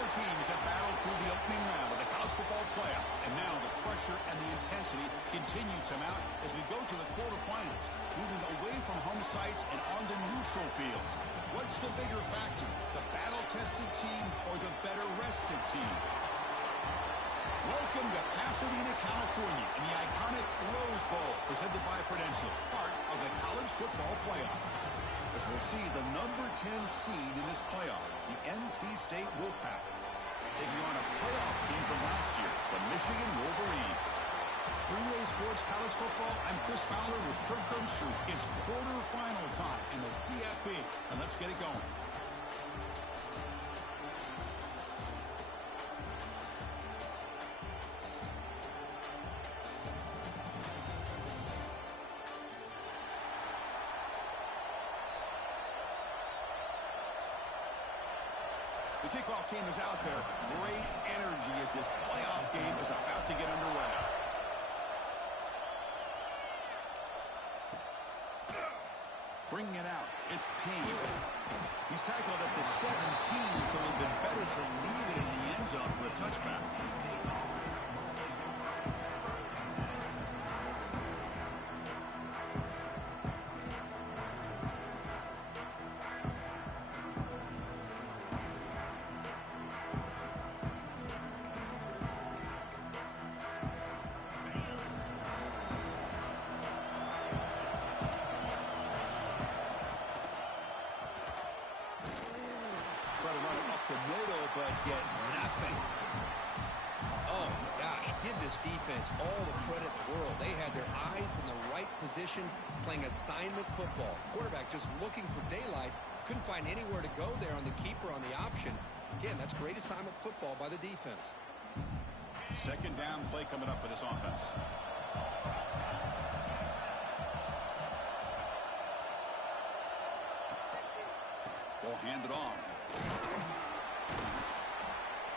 Four teams have battled through the opening round of the college football playoff, and now the pressure and the intensity continue to mount as we go to the quarterfinals, moving away from home sites and onto neutral fields. What's the bigger factor, the battle-tested team or the better-rested team? Welcome to Pasadena, California, in the iconic Rose Bowl, presented by Prudential, part of the college football playoff. As we'll see the number 10 seed in this playoff, the NC State Wolfpack, taking on a playoff team from last year, the Michigan Wolverines. 3A Sports College Football, I'm Chris Fowler with Kirk Herbstreit. It's quarterfinal time in the CFB, and let's get it going. The kickoff team is out there. Great energy as this playoff game is about to get underway. Bringing it out, it's Payne. He's tackled at the 17, so it would have been better to leave it in the end zone for a touchback. Try to run it up the middle, but get nothing. Oh, gosh, give this defense all the credit in the world. They had their eyes in the right position, playing assignment football. Quarterback just looking for daylight. Couldn't find anywhere to go there on the keeper on the option. Again, that's great assignment football by the defense. Second down play coming up for this offense. Ball handed off.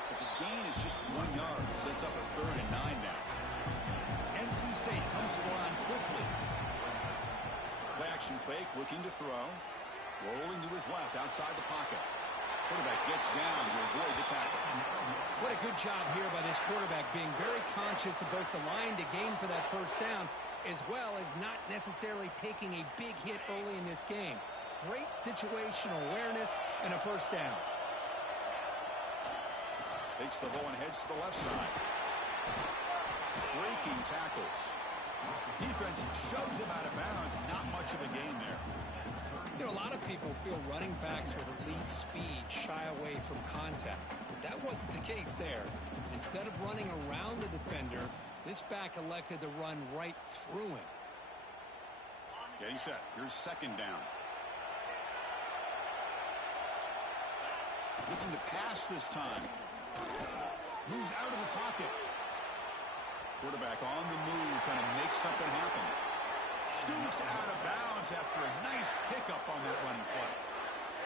But the gain is just 1 yard. Sets up a 3rd and 9 now. NC State comes to the line quickly. Play action fake, looking to throw. Rolling to his left, outside the pocket. Quarterback gets down to avoid the tackle. What a good job here by this quarterback, being very conscious of both the line to gain for that first down, as well as not necessarily taking a big hit early in this game. Great situational awareness and a first down. Takes the ball and heads to the left side. Breaking tackles. Defense shoves him out of bounds. Not much of a gain there. You know, a lot of people feel running backs with elite speed shy away from contact. But that wasn't the case there. Instead of running around the defender, this back elected to run right through him. Getting set. Here's second down. Looking to pass this time. Moves out of the pocket. Quarterback on the move, trying to make something happen. Scoots out of bounds after a nice pickup on that running play.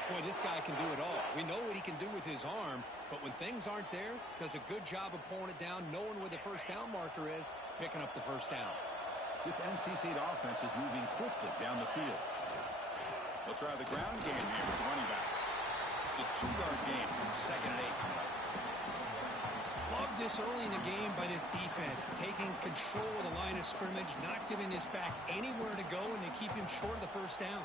Boy, this guy can do it all. We know what he can do with his arm, but when things aren't there, does a good job of pulling it down, knowing where the first down marker is, picking up the first down. This NC State offense is moving quickly down the field. They'll try the ground game here with the running back. It's a 2-yard gain. 2nd and 8 coming up. Love this early in the game by this defense, taking control of the line of scrimmage, not giving this back anywhere to go, and they keep him short of the first down.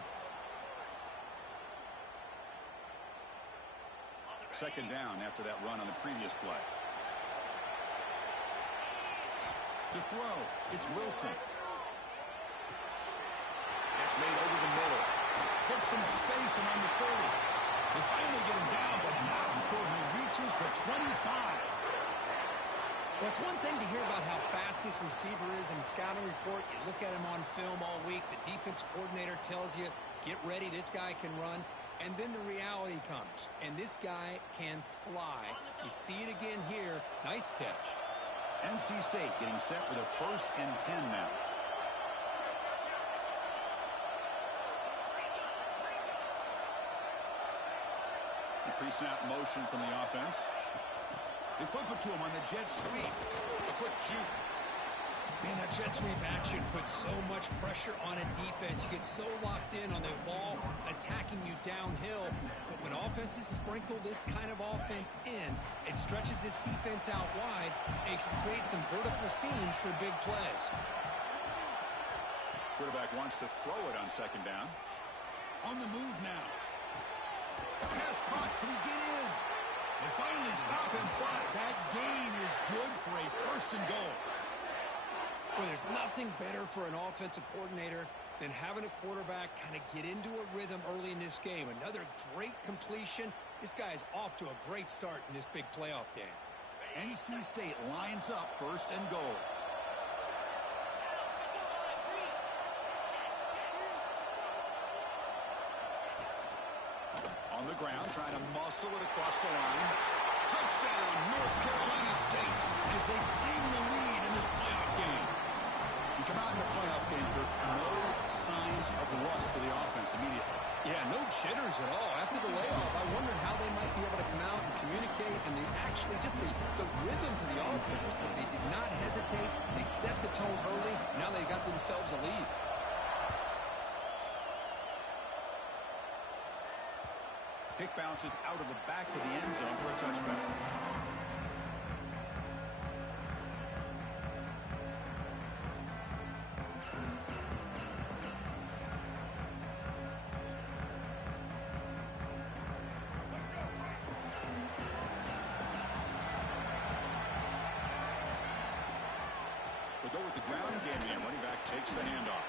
Second down after that run on the previous play. To throw, it's Wilson. That's made over the middle. Puts some space around the 30. They finally get him down, but not before he reaches the 25. Well, it's one thing to hear about how fast this receiver is in the scouting report. You look at him on film all week. The defense coordinator tells you, get ready, this guy can run. And then the reality comes, and this guy can fly. You see it again here. Nice catch. NC State getting set with a 1st and 10 now. The pre-snap motion from the offense. They flip it to him on the jet sweep. A quick juke. Man, that jet sweep action puts so much pressure on a defense. You get so locked in on the ball attacking you downhill. But when offenses sprinkle this kind of offense in, it stretches this defense out wide and can create some vertical seams for big plays. Quarterback wants to throw it on second down. On the move now. Pass caught. Can he get in? They finally stop him, but that gain is good for a first and goal. Well, there's nothing better for an offensive coordinator than having a quarterback kind of get into a rhythm early in this game. Another great completion. This guy is off to a great start in this big playoff game. NC State lines up first and goal. On the ground, trying to muscle it across the line. Touchdown, North Carolina State, as they claim the lead in this playoff game. You come out in the playoff game for no signs of rust for the offense immediately. Yeah, no jitters at all. After the layoff, I wondered how they might be able to come out and communicate and actually just the rhythm to the offense. But they did not hesitate. They set the tone early. Now they got themselves a lead. Kick bounces out of the back of the end zone for a touchback. They go with the ground game here. Running back takes the handoff.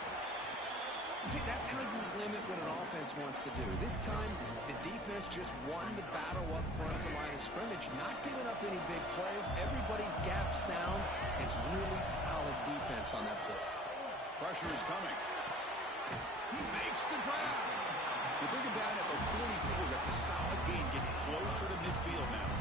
See, that's how you limit what an offense wants to do. This time, the defense just won the battle up front at the line of scrimmage, not giving up any big plays. Everybody's gap sound. It's really solid defense on that play. Pressure is coming. He makes the grab. They bring him down at the 44. That's a solid gain, getting closer to midfield now.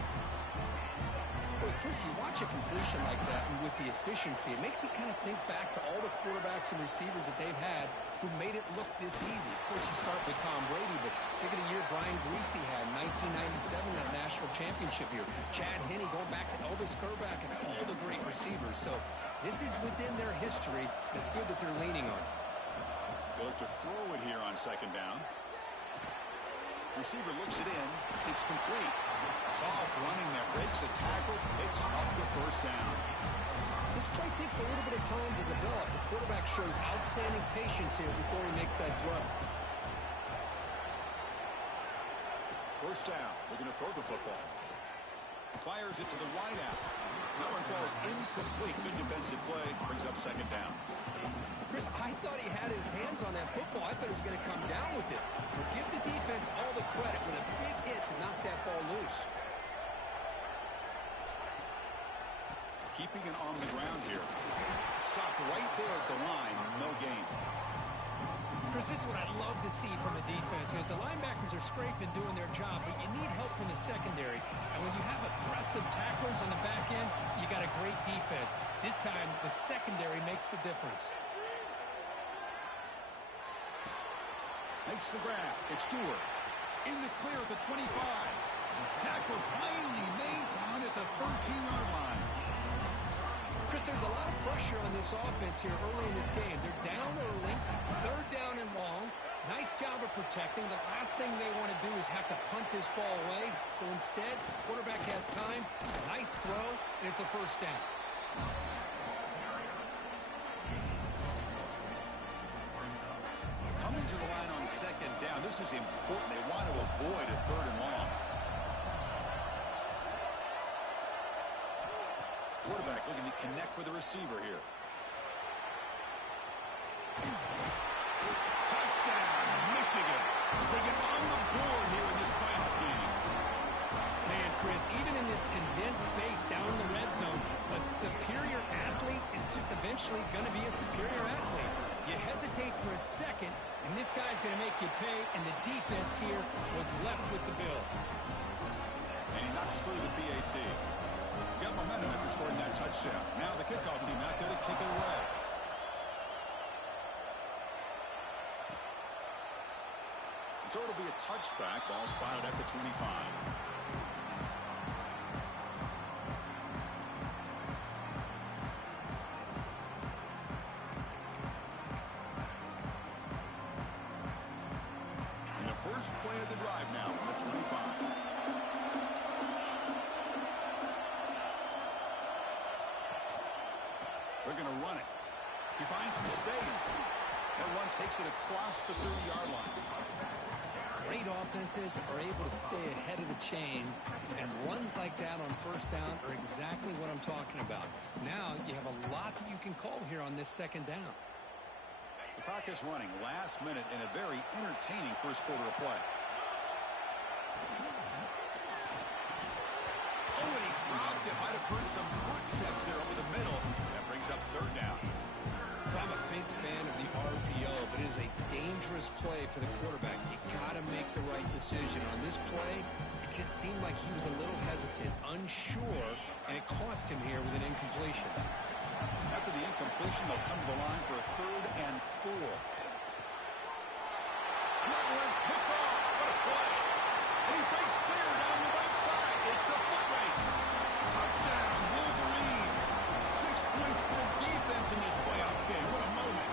Boy, Chris, you watch a completion like that, and with the efficiency, it makes you kind of think back to all the quarterbacks and receivers that they've had who made it look this easy. Of course, you start with Tom Brady, but think of the year Brian Greasy had in 1997, that national championship year. Chad Henne going back to Elvis Grbac and all the great receivers. So this is within their history. It's good that they're leaning on it. They look to throw it here on second down. Receiver looks it in. It's complete. Tough running there. Breaks a tackle. Picks up the first down. This play takes a little bit of time to develop. The quarterback shows outstanding patience here before he makes that throw. First down. Looking to throw the football. Fires it to the wideout. That one falls incomplete. Good defensive play. Brings up second down. Chris, I thought he had his hands on that football. I thought he was going to come down with it. But give the defense all the credit with a big hit to knock that ball loose. Keeping it on the ground here. Stop right there at the line. No gain. Chris, this is what I love to see from a defense. As the linebackers are scraping, doing their job, but you need help from the secondary. And when you have aggressive tacklers on the back end, you got a great defense. This time, the secondary makes the difference. Makes the grab. It's Stewart. In the clear at the 25. Tackle finally made down at the 13-yard line. Chris, there's a lot of pressure on this offense here early in this game. They're down early, third down and long. Nice job of protecting. The last thing they want to do is have to punt this ball away. So instead, the quarterback has time. Nice throw, and it's a first down. Coming to the line on second down. This is important. They want to avoid a third and long. Quarterback looking to connect with the receiver here. Touchdown, Michigan, as they get on the board here in this playoff game. Man, Chris, even in this condensed space down in the red zone, a superior athlete is just eventually going to be a superior athlete. You hesitate for a second, and this guy's going to make you pay, and the defense here was left with the bill. And he knocks through the PAT. Got momentum after scoring that touchdown. Now the kickoff team not there to kick it away. So it'll be a touchback. Ball spotted at the 25. And the first play of the drive now on the 25. They're going to run it. He finds some space. That run takes it across the 30-yard line. Great offenses are able to stay ahead of the chains, and runs like that on first down are exactly what I'm talking about. Now you have a lot that you can call here on this second down. The clock is running last minute in a very entertaining first quarter of play. Oh, and he dropped it. Might have heard some footsteps there over the middle. That brings up third down. I'm a big fan of the RPO, but it is a dangerous play for the quarterback. You got to make the right decision. On this play, it just seemed like he was a little hesitant, unsure, and it cost him here with an incompletion. After the incompletion, they'll come to the line for a 3rd and 4. That one's picked off. What a play. And he breaks clear down the right side. It's a foot race. Touchdown, Wolverines. 6 points for the defense in this playoff game. What a moment.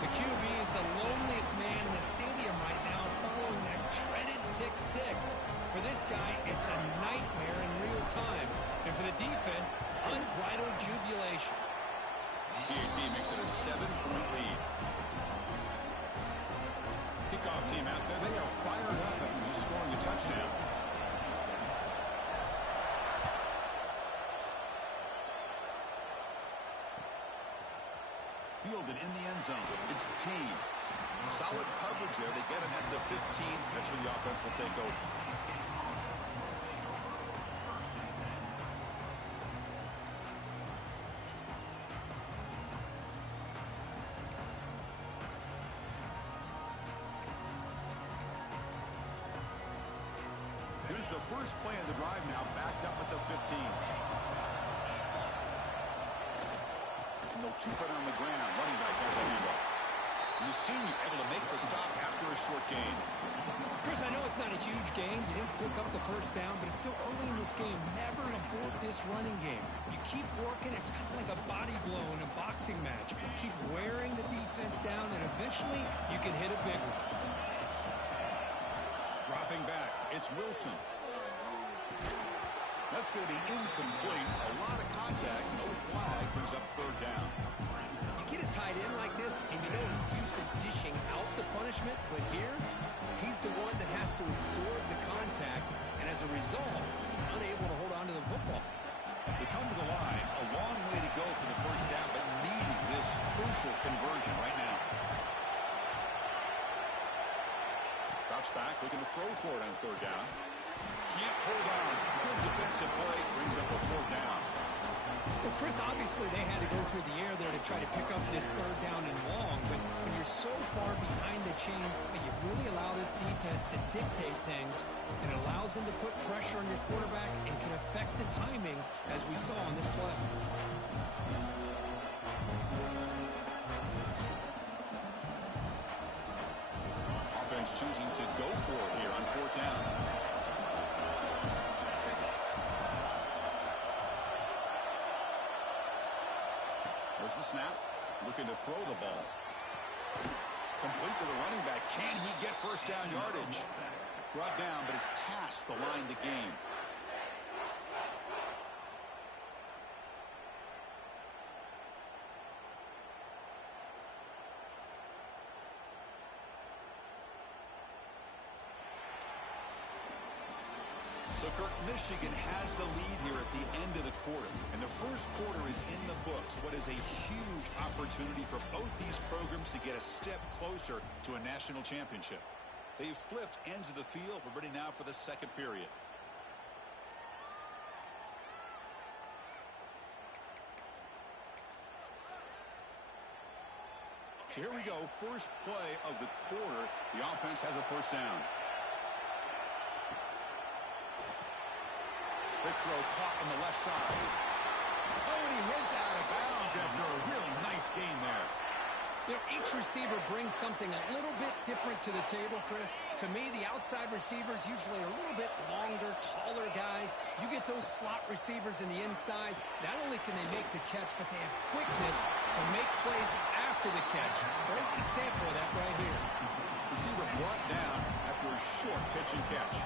The QB is the loneliest man in the stadium right now following that dreaded pick 6. For this guy, it's a nightmare in real time. And for the defense, unbridled jubilation. PAT makes it a 7-point lead. Kickoff team out there. They are fired up after just scoring a touchdown. Fielded in the end zone. It's Payne. Solid coverage there. They get him at the 15. That's where the offense will take over. Here's the first play of the drive now, backed up at the 15. And they'll keep it on the ground. Running back has a handoff. The senior able to make the stop after a short gain. Chris, I know it's not a huge game. You didn't pick up the first down, but it's still early in this game. Never abort this running game. You keep working. It's kind of like a body blow in a boxing match. Keep wearing the defense down, and eventually you can hit a big one. Dropping back, it's Wilson. That's going to be incomplete. A lot of contact, no flag, brings up third down. You get a tight end like this, and you know he's used to dishing out the punishment, but here, he's the one that has to absorb the contact, and as a result, he's unable to hold on to the football. They come to the line, a long way to go for the first down, but needing this crucial conversion right now. Drops back, looking to throw for it on third down. Can't hold on. Good defensive play, brings up a fourth down. Well, Chris, obviously they had to go through the air there to try to pick up this third down and long, but when you're so far behind the chains, you really allow this defense to dictate things, and it allows them to put pressure on your quarterback and can affect the timing, as we saw on this play. Offense choosing to go for it here on fourth down. There's the snap. Looking to throw the ball. Complete to the running back. Can he get first down yardage? Brought down, but it's past the line to gain. So, Kirk, Michigan has the lead here at the end of the quarter. And the first quarter is in the books. What is a huge opportunity for both these programs to get a step closer to a national championship. They've flipped ends of the field. We're ready now for the second period. So here we go. First play of the quarter. The offense has a first down. Big throw caught on the left side. Oh, and he heads out of bounds after a really nice gain there. You know, each receiver brings something a little bit different to the table, Chris. To me, the outside receivers usually are a little bit longer, taller guys. You get those slot receivers in the inside, not only can they make the catch, but they have quickness to make plays after the catch. Great example of that right here. Receiver brought down after a short pitch and catch.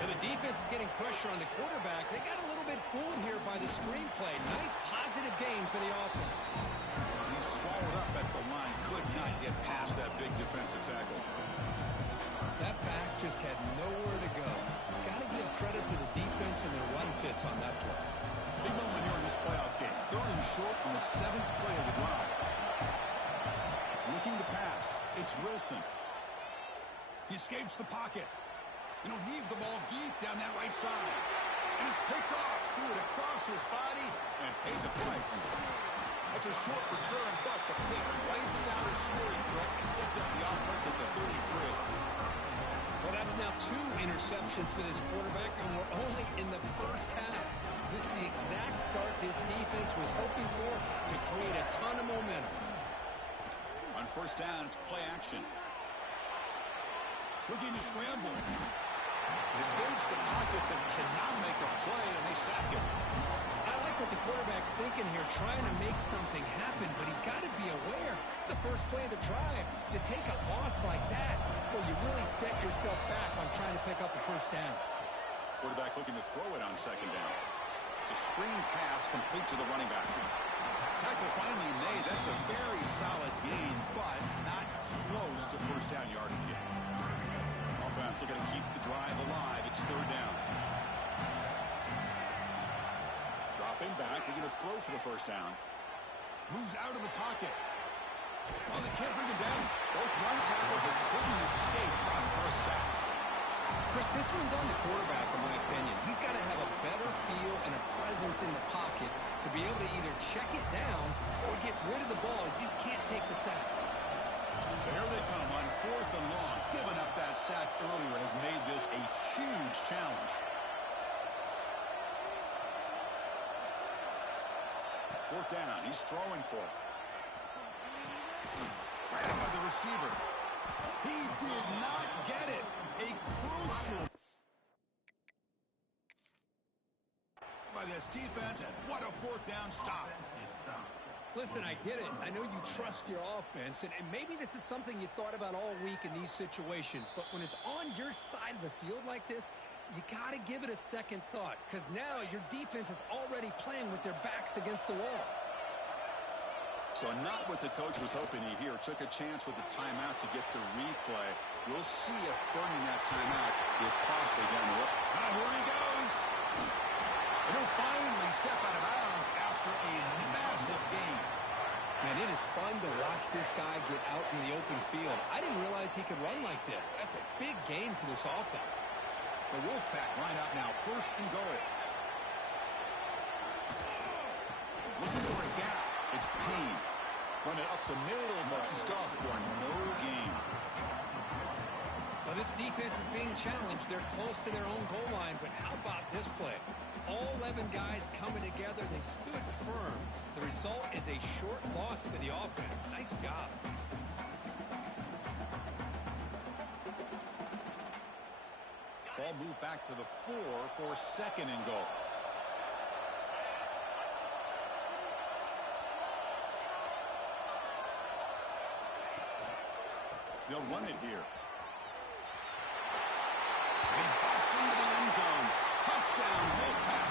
And the defense is getting pressure on the quarterback. They got a little bit fooled here by the screenplay. Nice positive game for the offense. He's swallowed up at the line. Could not get past that big defensive tackle. That back just had nowhere to go. Got to give credit to the defense and their run fits on that play. Big moment here in this playoff game. 3rd and short on the 7th play of the drive. Looking to pass. It's Wilson. He escapes the pocket. And he'll heave the ball deep down that right side. And it's picked off. Threw it across his body and paid the price. That's a short return, but the pick wipes out a scoring threat and sets up the offense at the 33. Well, that's now 2 interceptions for this quarterback, and we're only in the first half. This is the exact start this defense was hoping for to create a ton of momentum. On first down, it's play action. Looking to scramble. Escapes the pocket but cannot make a play, and they sack him. I like what the quarterback's thinking here, trying to make something happen, but he's got to be aware. It's the first play of the drive. To take a loss like that, well, you really set yourself back on trying to pick up a first down. Quarterback looking to throw it on second down. It's a screen pass complete to the running back. Tackle finally made. That's a very solid gain, but not close to first down yardage yet. Offense looking to keep the drive alive. It's 3rd down. Dropping back. They're going to throw for the first down. Moves out of the pocket. Oh, they can't bring him down. Both run tackle, but couldn't escape. Dropped for a sack. Chris, this one's on the quarterback, in my opinion. He's got to have a better feel and a presence in the pocket to be able to either check it down or get rid of the ball. He just can't take the sack. So here they come on 4th and long. Giving up that sack earlier has made this a huge challenge. 4th down. He's throwing for it. Right out by the receiver. He did not get it. A crucial by this defense. What a 4th down stop. Listen, I get it. I know you trust your offense, and maybe this is something you thought about all week in these situations, but when it's on your side of the field like this, you got to give it a second thought, because now your defense is already playing with their backs against the wall. So not what the coach was hoping to hear. Took a chance with the timeout to get the replay. We'll see if burning that timeout is costly down the road. Now here he goes. And he'll finally step out of bounds after a massive gain. Man, it is fun to watch this guy get out in the open field. I didn't realize he could run like this. That's a big gain for this offense. The Wolfpack line up now, 1st and goal. Looking for a gap. It's Payne. Running up the middle, but stuff for no gain. Well, this defense is being challenged. They're close to their own goal line, but how about this play? All 11 guys coming together. They stood firm. The result is a short loss for the offense. Nice job. Ball moved back to the 4 for 2nd and goal. They'll run it here. He busts into the end zone. Touchdown, Wolfpack.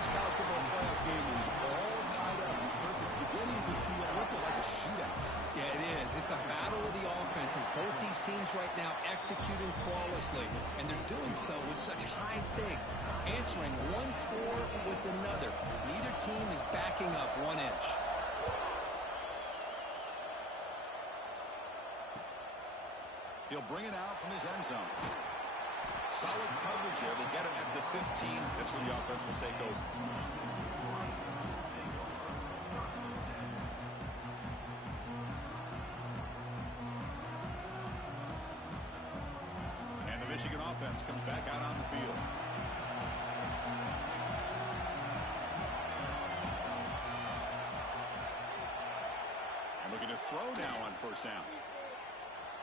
This college football playoff game is all tied up. It's beginning to feel a little like a shootout. Yeah, it is. It's a battle of the offenses. Both these teams right now executing flawlessly, and they're doing so with such high stakes, answering one score with another. Neither team is backing up 1 inch. He'll bring it out from his end zone. Solid coverage here. They get him at the 15. That's where the offense will take over. And the Michigan offense comes back out on the field. And looking to throw now on first down.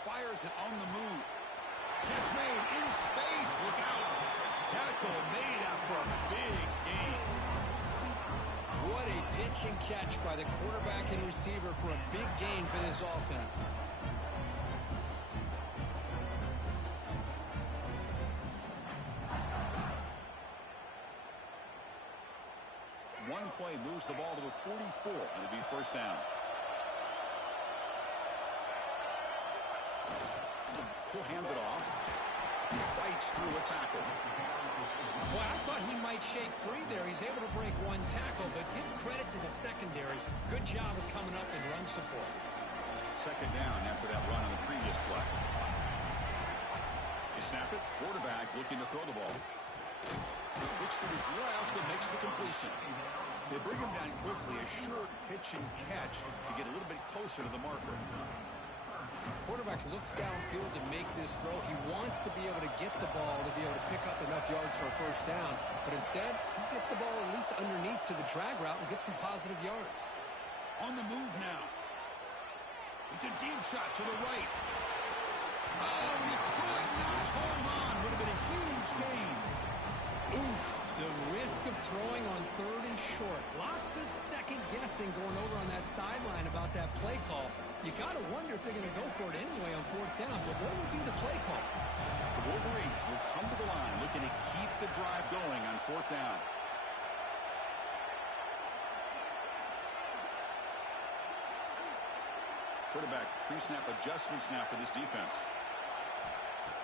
Fires it on the move. Catch made in space. Look out. Tackle made after a big gain. What a pitch and catch by the quarterback and receiver for a big gain for this offense. one play moves the ball to the 44, and it'll be first down. He'll hand it off. Fights through a tackle. Boy, I thought he might shake free there. He's able to break one tackle, but give credit to the secondary. Good job of coming up and run support. Second down after that run on the previous play. They snap it. Quarterback looking to throw the ball. Looks to his left and makes the completion. They bring him down quickly. A short pitch and catch to get a little bit closer to the marker. Quarterback looks downfield to make this throw. He wants to be able to get the ball to be able to pick up enough yards for a first down. But instead, he gets the ball at least underneath to the drag route and gets some positive yards. On the move now. It's a deep shot to the right. Oh, and he could not hold on. Would have been a huge gain. Oof, the risk of throwing on third and short. Lots of second guessing going over on that sideline about that play call. You got to wonder if they're going to go for it anyway on fourth down, but what would be the play call? The Wolverines will come to the line looking to keep the drive going on fourth down. Quarterback pre-snap adjustments now for this defense.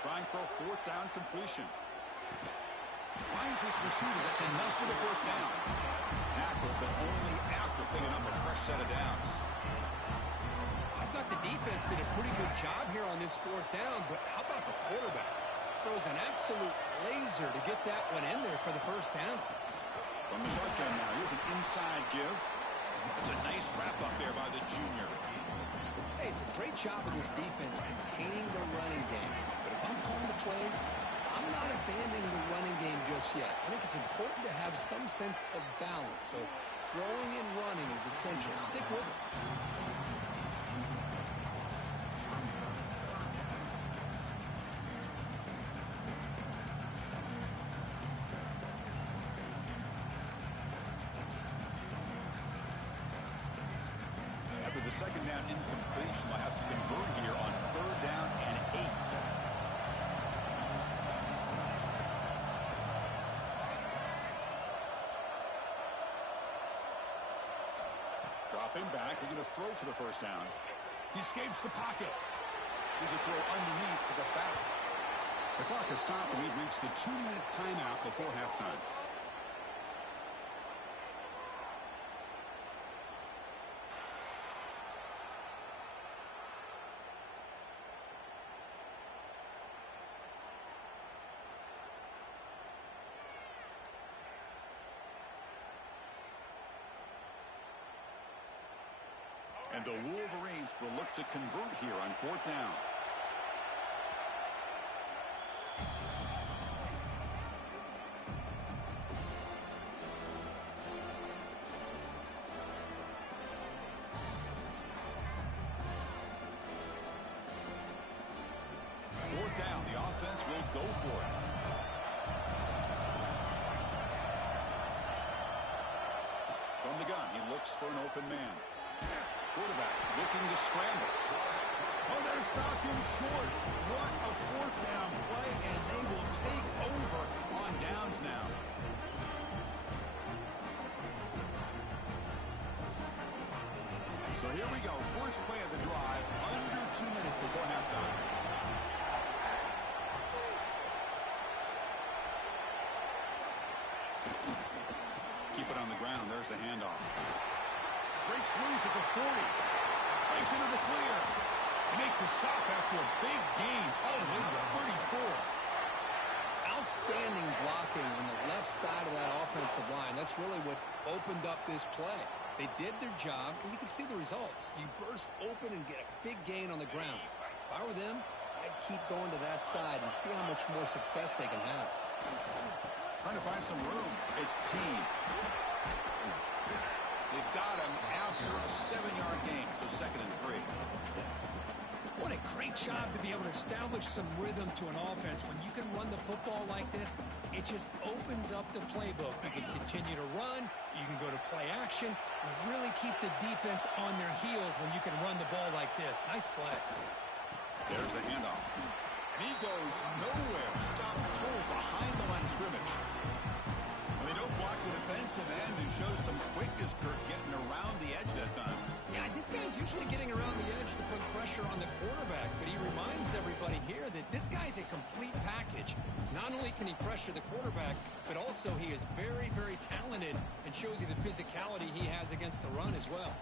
Trying for a fourth down completion. Finds this receiver. That's enough for the first down. Tackled, but only after picking up a fresh set of downs. I thought the defense did a pretty good job here on this fourth down, but how about the quarterback? Throws an absolute laser to get that one in there for the first down. From the shotgun now, here's an inside give. It's a nice wrap up there by the junior. Hey, it's a great job of this defense containing the running game. But if I'm calling the plays, I'm not abandoning the running game just yet. I think it's important to have some sense of balance. So throwing and running is essential. Stick with it. After the second down incompletion, they'll have to convert here on third down and 8. Dropping back, they're going to throw for the first down. He escapes the pocket. Here's a throw underneath to the back. The clock has stopped, and we've reached the 2-minute timeout before halftime. And the Wolverines will look to convert here on fourth down. Fourth down, the offense will go for it. From the gun, he looks for an open man. Quarterback looking to scramble. Oh, they're Falcons short. What a fourth down play, and they will take over on downs now. So here we go. First play of the drive, under 2 minutes before halftime. Keep it on the ground. There's the handoff. Breaks loose at the 40. Breaks into the clear. They make the stop after a big gain all the way to the 34. Outstanding blocking on the left side of that offensive line. That's really what opened up this play. They did their job, and you can see the results. You burst open and get a big gain on the ground. If I were them, I'd keep going to that side and see how much more success they can have. Trying to find some room. It's Peen. They've got him after a 7-yard gain, so 2nd and 3. What a great job to be able to establish some rhythm to an offense. When you can run the football like this, it just opens up the playbook. You can continue to run. You can go to play action. And really keep the defense on their heels when you can run the ball like this. Nice play. There's the handoff. And he goes nowhere. Stopped cold behind the line of scrimmage. Well, they don't block the defensive end and show some quickness, Kirk, getting around the edge that time. Yeah, this guy's usually getting around the edge to put pressure on the quarterback, but he reminds everybody here that this guy's a complete package. Not only can he pressure the quarterback, but also he is very, very talented and shows you the physicality he has against the run as well.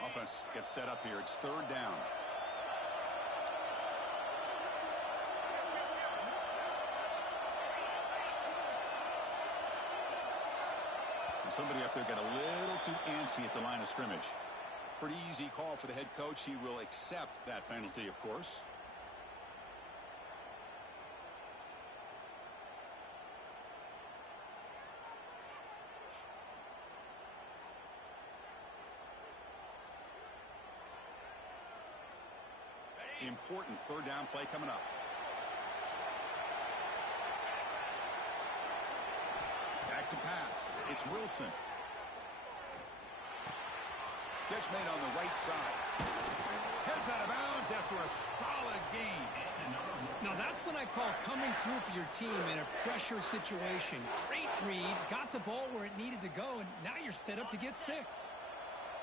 Offense gets set up here. It's third down. Somebody up there got a little too antsy at the line of scrimmage. Pretty easy call for the head coach. He will accept that penalty, of course. Important third down play coming up. Back to pass. It's Wilson. Catch made on the right side. Heads out of bounds after a solid gain. Now that's what I call coming through for your team in a pressure situation. Great read, got the ball where it needed to go, and now you're set up to get 6.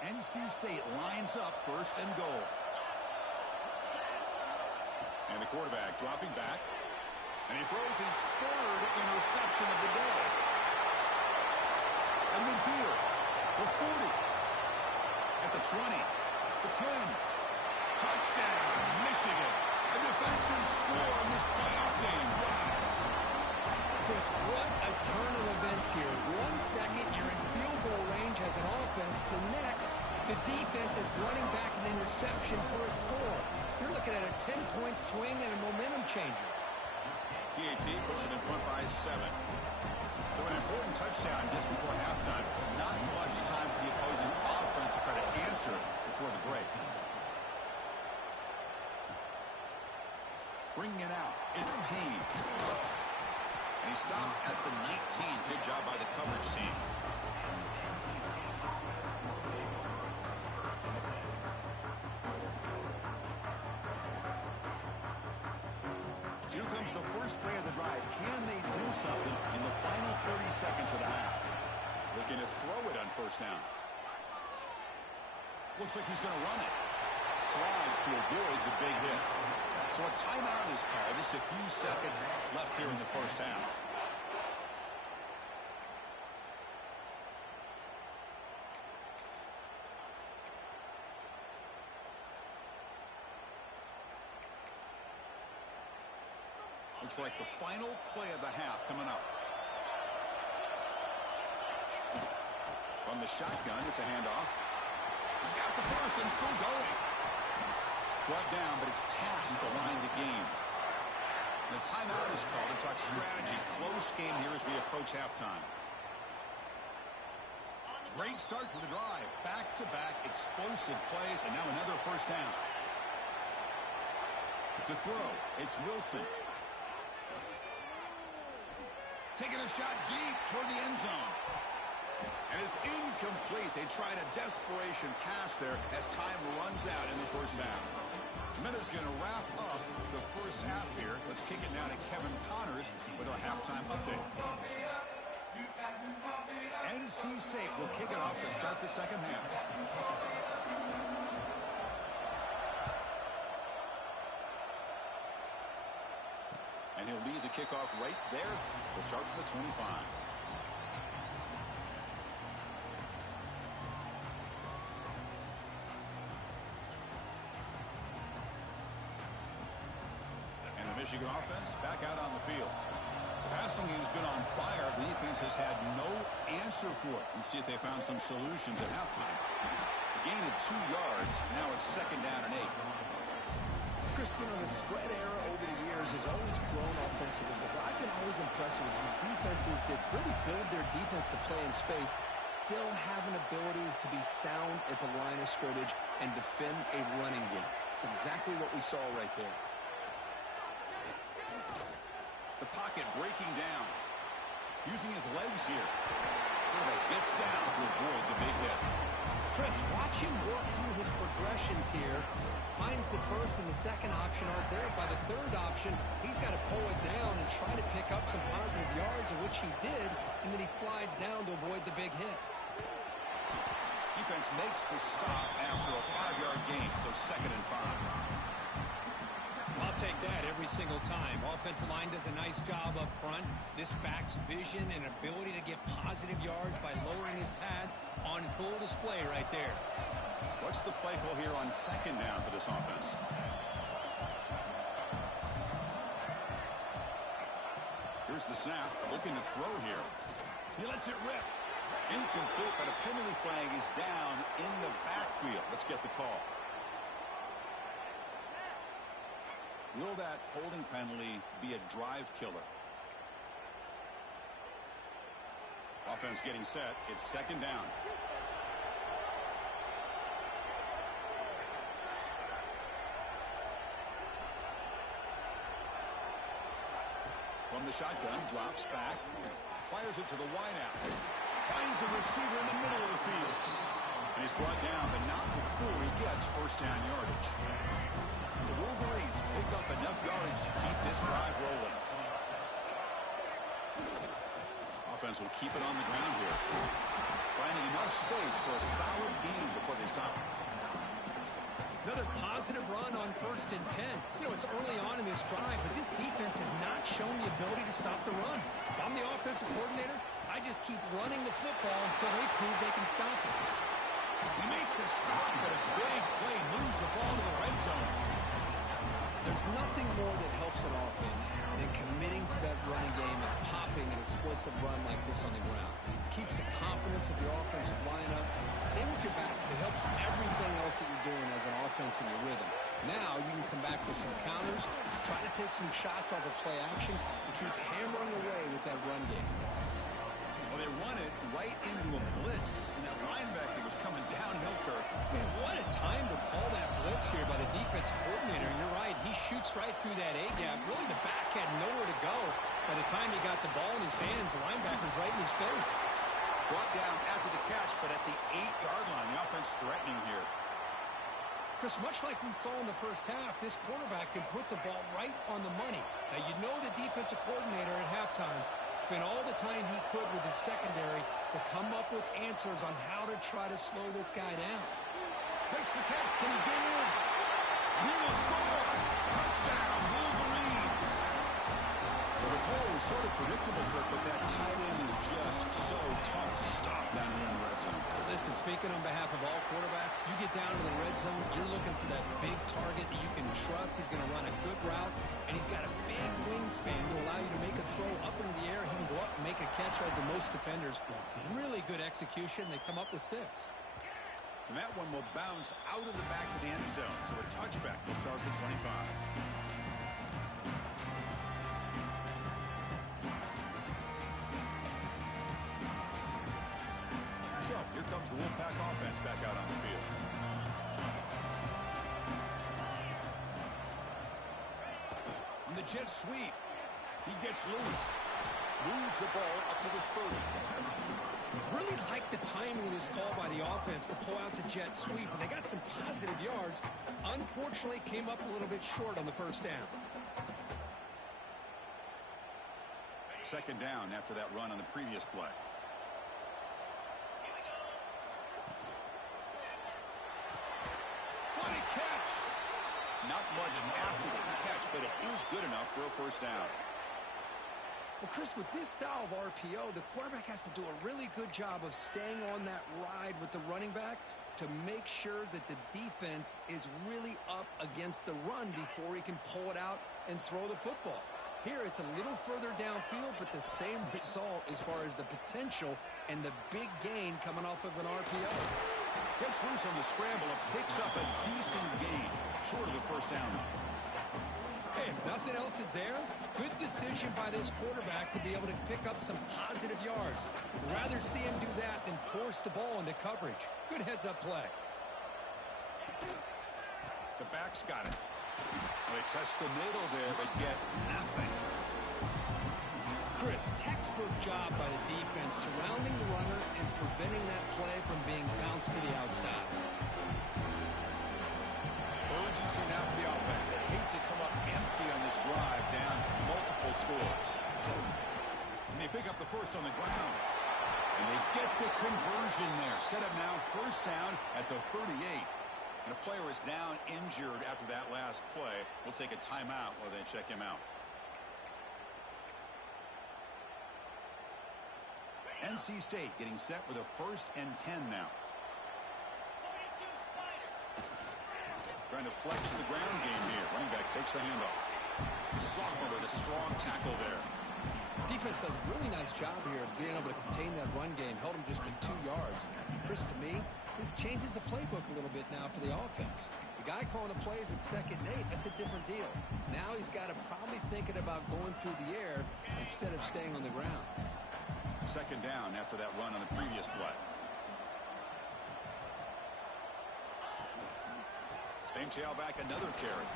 NC State lines up first and goal. And the quarterback dropping back. And he throws his third interception of the day. And midfield, the 40. At the 20, the 10. Touchdown, Michigan. A defensive score in this playoff game. Chris, what a turn of events here. 1 second, you're in field goal range as an offense. The next, the defense is running back an interception for a score. You're looking at a 10-point swing and a momentum changer. PAT puts it in front by 7. So an important touchdown just before halftime. Not much time for the opposing offense to try to answer before the break. Bringing it out, it's Payne. And he stopped at the 19. Good job by the coverage team. Here comes the first play of the drive. Can they do something in the final 30 seconds of the half? Looking to throw it on first down. Looks like he's going to run it. Slides to avoid the big hit. So a timeout is called. Just a few seconds left here in the first half. Looks like the final play of the half coming up. From the shotgun, it's a handoff. He's got the first and still going. Brought down, but it's past the line to gain. The timeout is called to talk strategy. Close game here as we approach halftime. Great start for the drive. Back-to-back explosive plays, and now another first down. To throw, it's Wilson. Taking a shot deep toward the end zone. And it's incomplete. They tried a desperation pass there as time runs out in the first half. Minutes going to wrap up the first half here. Let's kick it now to Kevin Connors with our halftime update. NC State will kick it off to start the second half. And he'll lead the kickoff right there. We'll start from the 25. And the Michigan offense back out on the field. The passing game's been on fire. The defense has had no answer for it. And see if they found some solutions at halftime. A gain of 2 yards. Now it's second down and 8. Chris, you know, the spread era over the years has always grown offensively, but I've been always impressed with defenses that really build their defense to play in space, still have an ability to be sound at the line of scrimmage and defend a running game. It's exactly what we saw right there. The pocket breaking down. Using his legs here. Quarterback gets down to avoid the big hit. Chris, watch him work through his progressions here. Finds the first and the second option aren't there. By the third option, he's got to pull it down and try to pick up some positive yards, of which he did, and then he slides down to avoid the big hit. Defense makes the stop after a 5-yard gain, so 2nd and 5. I'll take that every single time. Offensive line does a nice job up front. This back's vision and ability to get positive yards by lowering his pads on full display right there. What's the play call here on 2nd down for this offense? Here's the snap. Looking to throw here. He lets it rip. Incomplete, but a penalty flag is down in the backfield. Let's get the call. Will that holding penalty be a drive killer? Offense getting set. It's 2nd down. From the shotgun, drops back. Fires it to the wideout. Finds a receiver in the middle of the field. And he's brought down, but not before he gets first down yardage. The Wolverines pick up enough yards to keep this drive rolling. Offense will keep it on the ground here. Finding enough space for a solid gain before they stop. Another positive run on 1st and 10. You know, it's early on in this drive, but this defense has not shown the ability to stop the run. If I'm the offensive coordinator, I just keep running the football until they prove they can stop it. You make the stop, but a big play moves the ball to the red zone. There's nothing more that helps an offense than committing to that running game and popping an explosive run like this on the ground. It keeps the confidence of your offensive lineup. Same with your back. It helps everything else that you're doing as an offense in your rhythm. Now you can come back with some counters, try to take some shots off of play action, and keep hammering away with that run game. Well, they run it right into a blitz, and that linebacker was coming downhill, Kirk. Man, what a time to call that blitz here by the defensive coordinator. And you're right, he shoots right through that A-gap. Really, the back had nowhere to go. By the time he got the ball in his hands, the linebacker's right in his face. Brought down after the catch, but at the 8-yard line, the offense threatening here. Chris, much like we saw in the first half, this quarterback can put the ball right on the money. Now, you know the defensive coordinator at halftime spent all the time he could with his secondary to come up with answers on how to try to slow this guy down. Makes the catch. Can he get in? He will score. Touchdown, Wolverines. Well, the play was sort of predictable, Kirk, but that tight end is just so tough to stop down here in the red zone. Listen, speaking on behalf of all quarterbacks, you get down to the red zone, you're looking for that big target that you can trust. He's going to run a good route, and he's got a big wingspan to allow you to make a throw up into the air. He can go up and make a catch over most defenders. Really good execution. They come up with 6. And that one will bounce out of the back of the end zone. So a touchback will start at 25. So here comes the Wolfpack offense back out on the field. On the jet sweep, he gets loose. Moves the ball up to the 30. Really like the timing of this call by the offense to pull out the jet sweep. And they got some positive yards. Unfortunately, came up a little bit short on the first down. 2nd down after that run on the previous play. What a catch! Not much after the catch, but it is good enough for a first down. Well, Chris, with this style of RPO, the quarterback has to do a really good job of staying on that ride with the running back to make sure that the defense is really up against the run before he can pull it out and throw the football. Here, it's a little further downfield, but the same result as far as the potential and the big gain coming off of an RPO. Gets loose on the scramble and picks up a decent gain, short of the first down. Hey, if nothing else is there, good decision by this quarterback to be able to pick up some positive yards. Rather see him do that than force the ball into coverage. Good heads-up play. The back's got it. They test the middle there, but get nothing. Chris, textbook job by the defense surrounding the runner and preventing that play from being bounced to the outside. Urgency now for the offense. They hate to come up empty on this drive, down multiple scores. And they pick up the first on the ground. And they get the conversion there. Set up now, first down at the 38. And a player is down injured after that last play. We'll take a timeout while they check him out. NC State getting set with a 1st and 10 now. Trying to flex the ground game here. Running back takes the handoff. The sophomore with a strong tackle there. Defense does a really nice job here of being able to contain that run game. Held him just to 2 yards. Chris, to me, this changes the playbook a little bit now for the offense. The guy calling the plays at 2nd and 8, that's a different deal. Now he's got to probably thinking about going through the air instead of staying on the ground. 2nd down after that run on the previous play. Same tailback, another carry.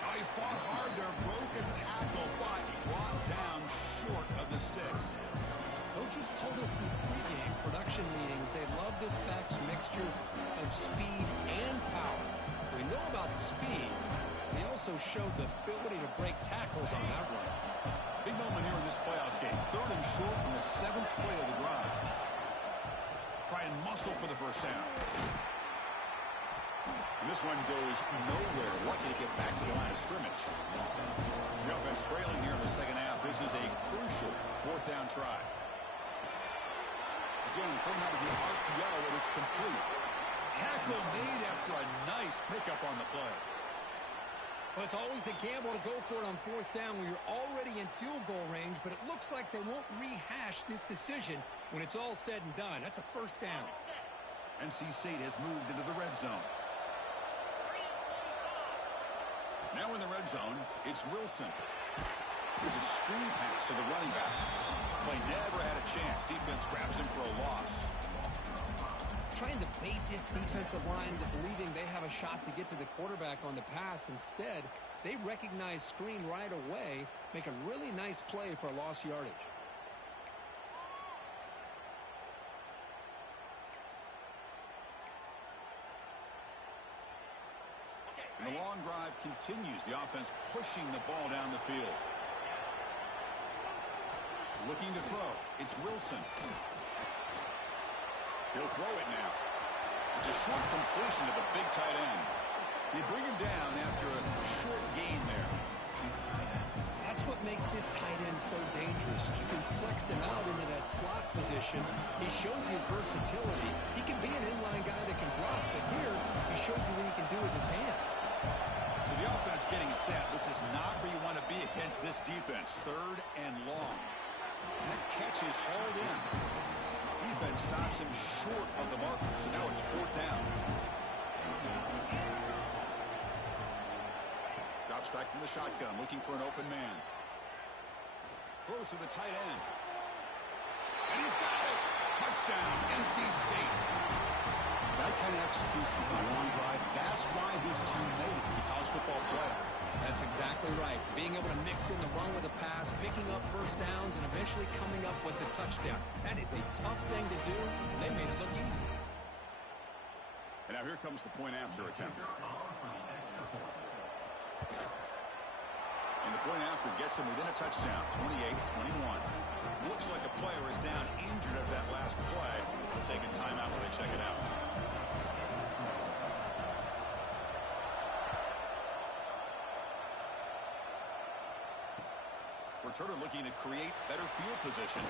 Oh, he fought hard there, broken tackle, but he brought down short of the sticks. Coaches told us in the pregame production meetings they love this back's mixture of speed and power. We know about the speed. He also showed the ability to break tackles on that run. Big moment here in this playoff game. 3rd and short on the 7th play of the drive. Try and muscle for the first down. And this one goes nowhere. Lucky to get back to the line of scrimmage. The offense trailing here in the 2nd half. This is a crucial 4th down try. Again, thrown out of the RPO, and it's complete. Tackle made after a nice pickup on the play. Well, it's always a gamble to go for it on 4th down when you're already in field goal range, but it looks like they won't rehash this decision when it's all said and done. That's a 1st down. NC State has moved into the red zone. Now in the red zone, it's Wilson. There's a screen pass to the running back. Play never had a chance. Defense grabs him for a loss. Trying to bait this defensive line to believing they have a shot to get to the quarterback on the pass. Instead, they recognize screen right away, make a really nice play for a lost yardage. And the long drive continues. The offense pushing the ball down the field. Looking to throw. It's Wilson. He'll throw it now. It's a short completion to the big tight end. They bring him down after a short gain there. That's what makes this tight end so dangerous. You can flex him out into that slot position. He shows his versatility. He can be an inline guy that can block, but here he shows you what he can do with his hands. So the offense getting set. This is not where you want to be against this defense. 3rd and long. And that catch is hauled in. Defense stops him short of the marker. So now it's 4th down. Drops back from the shotgun, looking for an open man. Throws to the tight end. And he's got it. Touchdown, NC State. That kind of execution on a long drive, that's why this team made it to the college football playoff. That's exactly right. Being able to mix in the run with a pass, picking up 1st downs, and eventually coming up with the touchdown. That is a tough thing to do. They made it look easy. And now here comes the point after attempt. And the point after gets him within a touchdown, 28-21. Looks like a player is down injured at that last play. We'll take a timeout while they check it out. Returner looking to create better field position.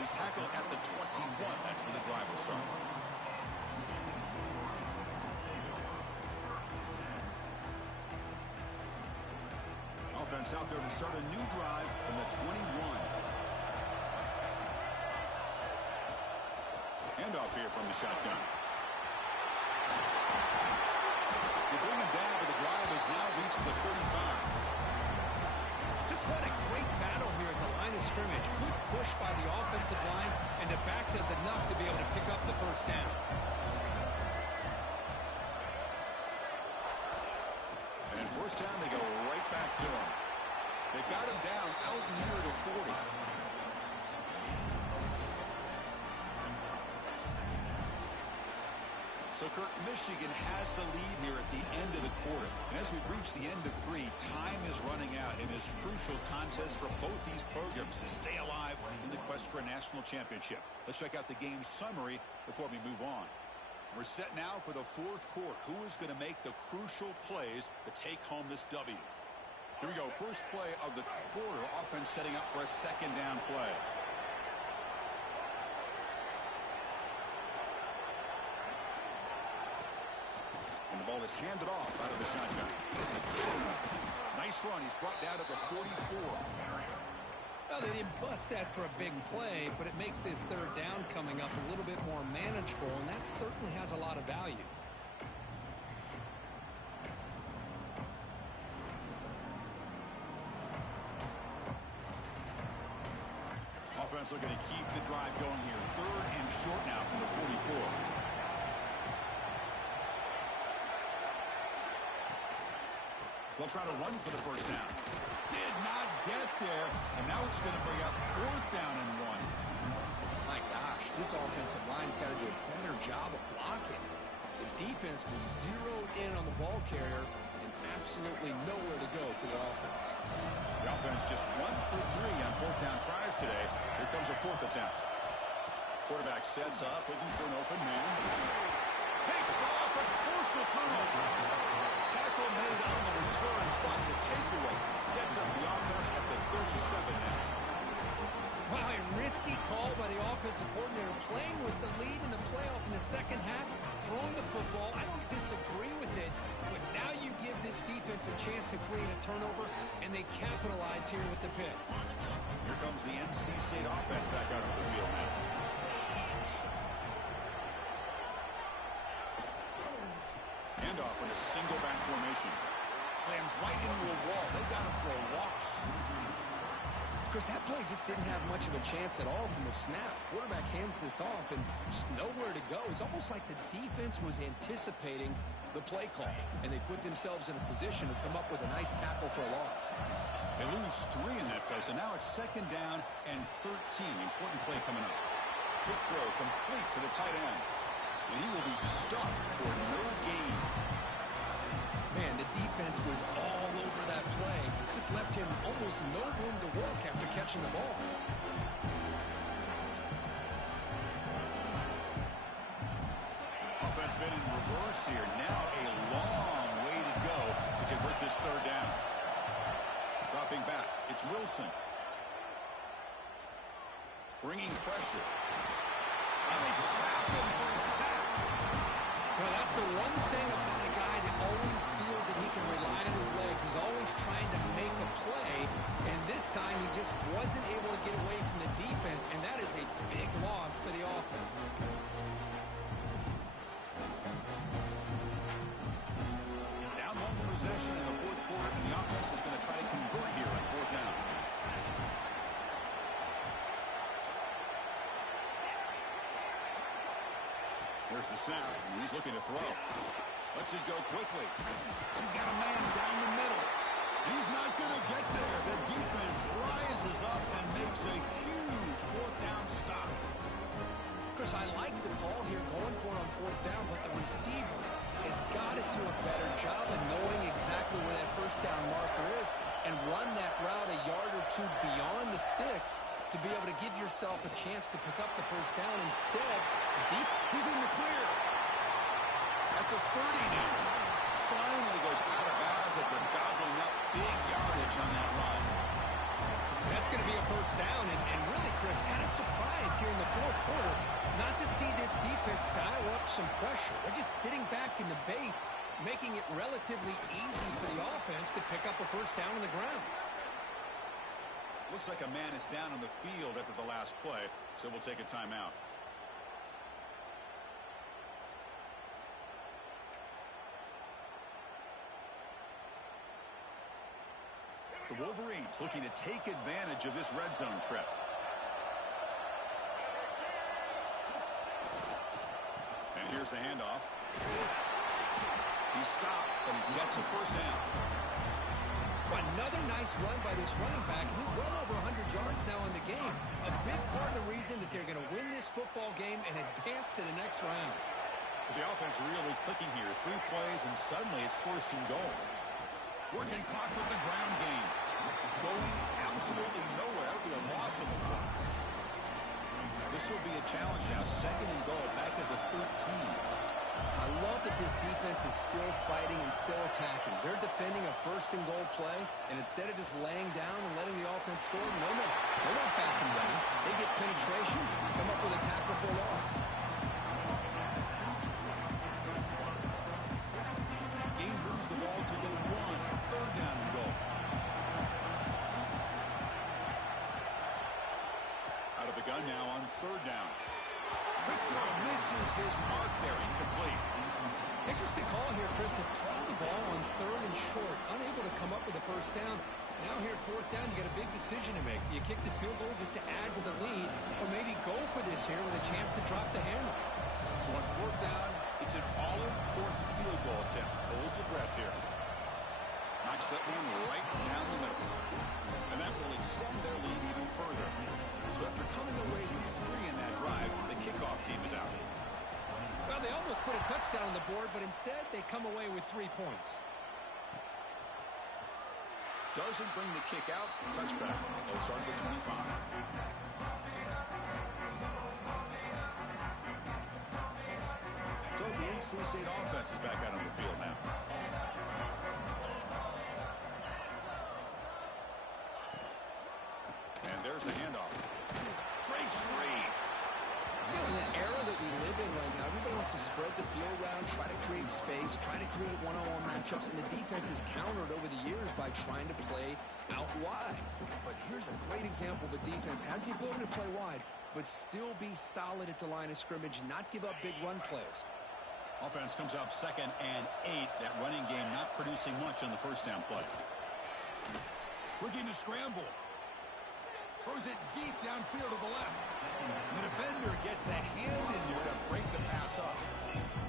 He's tackled at the 21. That's where the drive will start. Offense out there to start a new drive from the 21. Handoff here from the shotgun. They bring him down, but the drive has now reached the 35. Just what a great battle here at the line of scrimmage. Good push by the offensive line, and the back does enough to be able to pick up the 1st down. And in 1st down, they go right back to him. They got him down out near the 40. So, Kirk, Michigan has the lead here at the end of the quarter. And as we reach the end of 3, time is running out in this crucial contest for both these programs to stay alive in the quest for a national championship. Let's check out the game summary before we move on. We're set now for the 4th quarter. Who is going to make the crucial plays to take home this W? Here we go. First play of the quarter. Offense setting up for a 2nd down play. And the ball is handed off out of the shotgun. Nice run. He's brought down at the 44. Well, they didn't bust that for a big play, but it makes this 3rd down coming up a little bit more manageable, and that certainly has a lot of value. Offense looking to keep the drive going here. 3rd and short now from the 44. They'll try to run for the 1st down. Did not get there, and now it's going to bring up 4th down and 1. My gosh, this offensive line's got to do a better job of blocking. The defense was zeroed in on the ball carrier and absolutely nowhere to go for the offense. The offense just 1 for 3 on 4th down tries today. Here comes a 4th attempt. Quarterback sets up, looking for an open man. Picked off, a crucial turnover. Tackle made on the return, but the takeaway sets up the offense at the 37 now. Wow, a risky call by the offensive coordinator, playing with the lead in the playoff in the 2nd half, throwing the football. I don't disagree with it, but now you give this defense a chance to create a turnover, and they capitalize here with the pick. Here comes the NC State offense back out of the field now. Handoff in a single back formation. Slams right into a wall. They got him for a loss. Chris, that play just didn't have much of a chance at all from the snap. Quarterback hands this off and just nowhere to go. It's almost like the defense was anticipating the play call, and they put themselves in a position to come up with a nice tackle for a loss. They lose 3 in that play, so now it's 2nd down and 13. Important play coming up. Quick throw complete to the tight end. And he will be stuffed for no gain. Man, the defense was all over that play. Just left him almost no room to work after catching the ball. Offense been in reverse here. Now a long way to go to convert this 3rd down. Dropping back, it's Wilson. Bringing pressure. And they trap him for a sack. Well, that's the one thing about a guy that always feels that he can rely on his legs. He's always trying to make a play, and this time he just wasn't able to get away from the defense, and that is a big loss for the offense. Down 1 possession in the 4th quarter, and the offense is going to try to convert here on 4th down. There's the snap. He's looking to throw. Lets it go quickly. He's got a man down the middle. He's not going to get there. The defense rises up and makes a huge 4th down stop. Chris, I like the call here going for it on 4th down, but the receiver has got to do a better job of knowing exactly where that 1st down marker is and run that route a yard or 2 beyond the sticks to be able to give yourself a chance to pick up the 1st down. Instead, he's in the clear. At the 30 now. Finally goes out of bounds after gobbling up big yardage on that run. That's going to be a 1st down, and really, Chris, kind of surprised here in the 4th quarter not to see this defense dial up some pressure. They're just sitting back in the base, making it relatively easy for the offense to pick up a 1st down on the ground. Looks like a man is down on the field after the last play, so we'll take a timeout. The Wolverines looking to take advantage of this red zone trip. And here's the handoff. He stopped, but he gets a 1st down. Another nice run by this running back. He's well over 100 yards now in the game. A big part of the reason that they're going to win this football game and advance to the next round. So the offense really clicking here. 3 plays, and suddenly it's 1st and goal. Working clock with the ground game. Going absolutely nowhere. That'll be a loss of the ball. This will be a challenge now. 2nd and goal, back at the 13. I love that this defense is still fighting and still attacking. They're defending a 1st and goal play, and instead of just laying down and letting the offense score, no. They're not backing down. They get penetration, come up with a tackle for a loss. Game moves the ball to the 1. 3rd down and goal. Out of the gun now on 3rd down. Quick throw misses his mark there. Incomplete. Interesting call here, Chris, to throw the ball on 3rd and short. Unable to come up with a 1st down. Now here at 4th down, you got a big decision to make. Do you kick the field goal just to add to the lead, or maybe go for this here with a chance to drop the hammer? So on 4th down, it's an all-important field goal attempt. Hold your breath here. Knocks that one right down the middle. And that will extend their lead even further. So after coming away with 3 in that drive, the kickoff team is out. Well, they almost put a touchdown on the board, but instead they come away with 3 points. Doesn't bring the kick out. Touchback. They'll start at the 25. So the NC State offense is back out on the field now. And there's the handoff. Breaks free. You know, in the era that we live in right now, everybody wants to spread the field around, try to create space, try to create one-on-one matchups, and the defense is countered over the years by trying to play out wide. But here's a great example. The defense has the ability to play wide, but still be solid at the line of scrimmage, not give up big run plays. Offense comes up 2nd and 8. That running game not producing much on the 1st down play. Looking to scramble. Throws it deep downfield to the left. The defender gets a hand in there to break the pass up.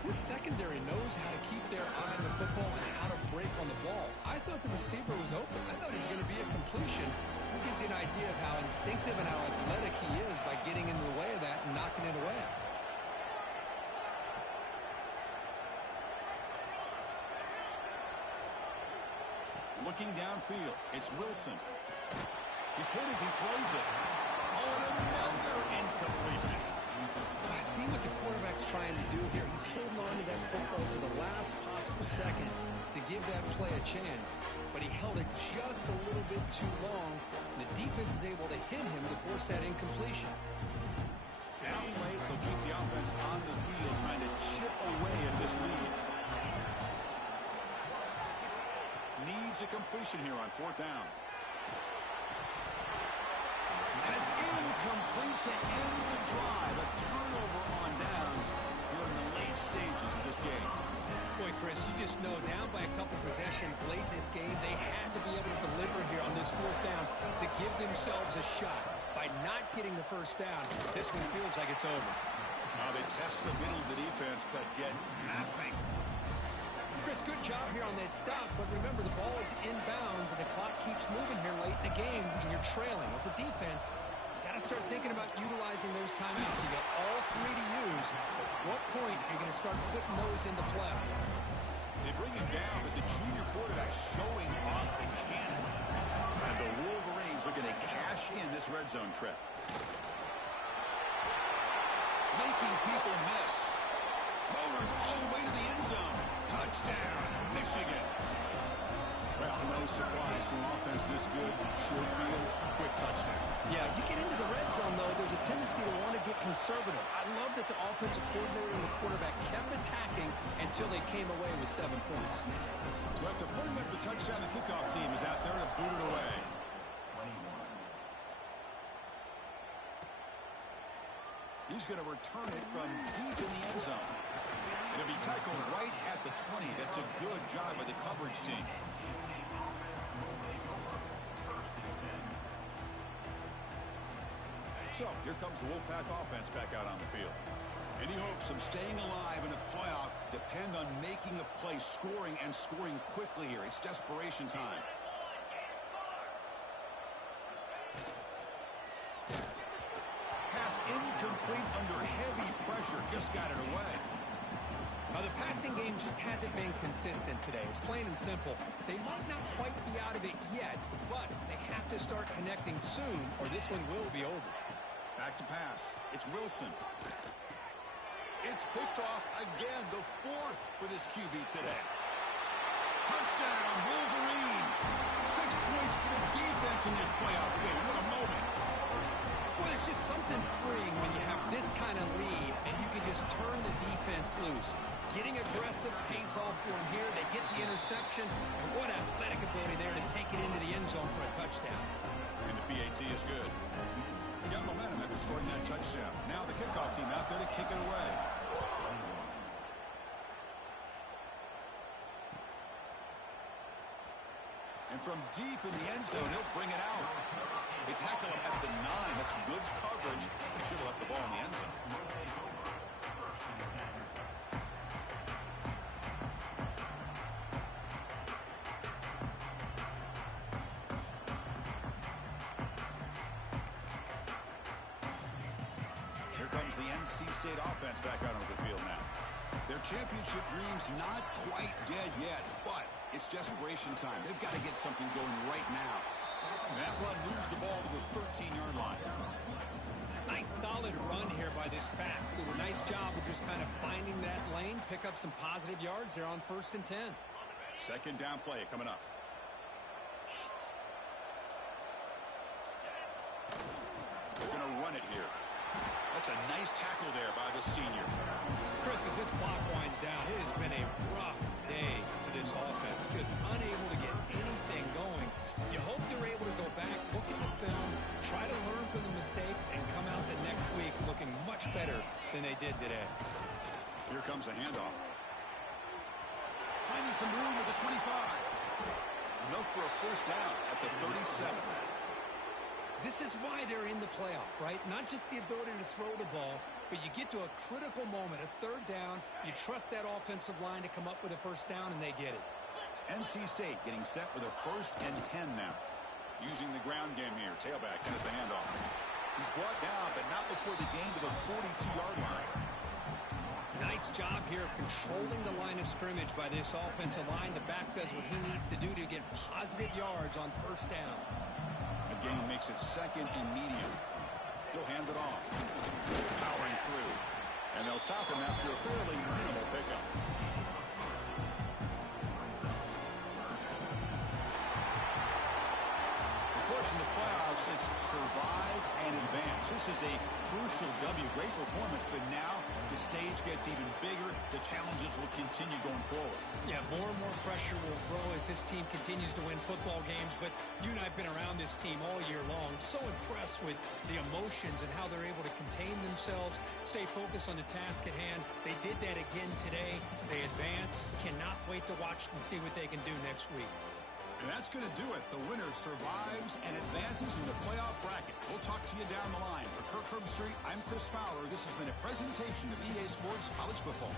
This secondary knows how to keep their eye on the football and how to break on the ball. I thought the receiver was open. I thought he was going to be a completion. That gives you an idea of how instinctive and how athletic he is by getting into the way of that and knocking it away. Looking downfield, it's Wilson. He's good as he throws it. Oh, and another incompletion. I see what the quarterback's trying to do here. He's holding on to that football to the last possible second to give that play a chance. But he held it just a little bit too long. The defense is able to hit him to force that incompletion. Down late, they'll keep the offense on the field trying to chip away at this lead. Needs a completion here on 4th down. And it's incomplete to end the drive. A turnover on downs here in the late stages of this game. Boy, Chris, you just know down by a couple possessions late in this game, they had to be able to deliver here on this 4th down to give themselves a shot. By not getting the 1st down, this one feels like it's over. Now they test the middle of the defense, but get nothing. Chris, good job here on that stop, but remember, the ball is inbounds, and the clock keeps moving here late in the game, and you're trailing. With the defense, you got to start thinking about utilizing those timeouts. You got all 3 to use. At what point are you going to start putting those into play? They bring him down, but the junior quarterback showing off the cannon. And the Wolverines are going to cash in this red zone trip. Making people miss. Motors all the way to the end zone. Touchdown, Michigan. Well, no surprise from offense this good. Short field, quick touchdown. Yeah, you get into the red zone, though, there's a tendency to want to get conservative. I love that the offensive coordinator and the quarterback kept attacking until they came away with 7 points. So after putting up the touchdown, the kickoff team is out there to boot it away. He's going to return it from deep in the end zone. It'll be tackled right at the 20. That's a good job by the coverage team. So here comes the Wolfpack offense back out on the field. Any hopes of staying alive in a playoff depend on making a play, scoring, and scoring quickly here. It's desperation time. just got it away. Now, the passing game just hasn't been consistent today. It's plain and simple. They might not quite be out of it yet, but they have to start connecting soon, or this one will be over. Back to pass. It's Wilson. It's picked off again, the 4th for this QB today. Touchdown, Wolverines. 6 points for the defense in this playoff game. What a moment. Well, it's just something freeing when you have this kind of lead and you can just turn the defense loose. Getting aggressive pays off for them here. They get the interception, and what athletic ability there to take it into the end zone for a touchdown. And the PAT is good. Got momentum after scoring that touchdown. Now the kickoff team out there to kick it away. And from deep in the end zone, he'll bring it out. They tackle him at the 9. That's good coverage. They should have left the ball in the end zone. Here comes the NC State offense back out onto the field now. Their championship dreams not quite dead yet, but it's desperation time. They've got to get something going right now. That one moves the ball to the 13-yard line. Nice solid run here by this back. Did a nice job of just kind of finding that lane, pick up some positive yards there on 1st and 10. Second down play coming up. They're going to run it here. That's a nice tackle there by the senior. Chris, as this clock winds down, it has been a rough day for this offense. Just unable to get anything going. You hope they're able to go back, look at the film, try to learn from the mistakes, and come out the next week looking much better than they did today. Here comes a handoff. Finding some room at the 25. Enough for a first down at the 37. This is why they're in the playoff, right? Not just the ability to throw the ball, but you get to a critical moment, a 3rd down, you trust that offensive line to come up with a first down, and they get it. NC State getting set with a 1st and 10 now. Using the ground game here. Tailback has the handoff. He's brought down, but not before the gain to the 42-yard line. Nice job here of controlling the line of scrimmage by this offensive line. The back does what he needs to do to get positive yards on 1st down. The gain makes it 2nd and medium. He'll hand it off. Powering through. And they'll stop him after a fairly minimal pickup. Of course, in the playoffs, it's survive and advance. This is a crucial W. Great performance, but now the stage gets even bigger. The challenges will continue going forward. Yeah, more and more pressure will grow as this team continues to win football games, but you and I have been around this team all year long. So impressed with the emotions and how they're able to contain themselves, stay focused on the task at hand. They did that again today. They advance. Cannot wait to watch and see what they can do next week. And that's going to do it. The winner survives and advances in the playoff bracket. We'll talk to you down the line. For Kirk Herbstreit, I'm Chris Fowler. This has been a presentation of EA Sports College Football.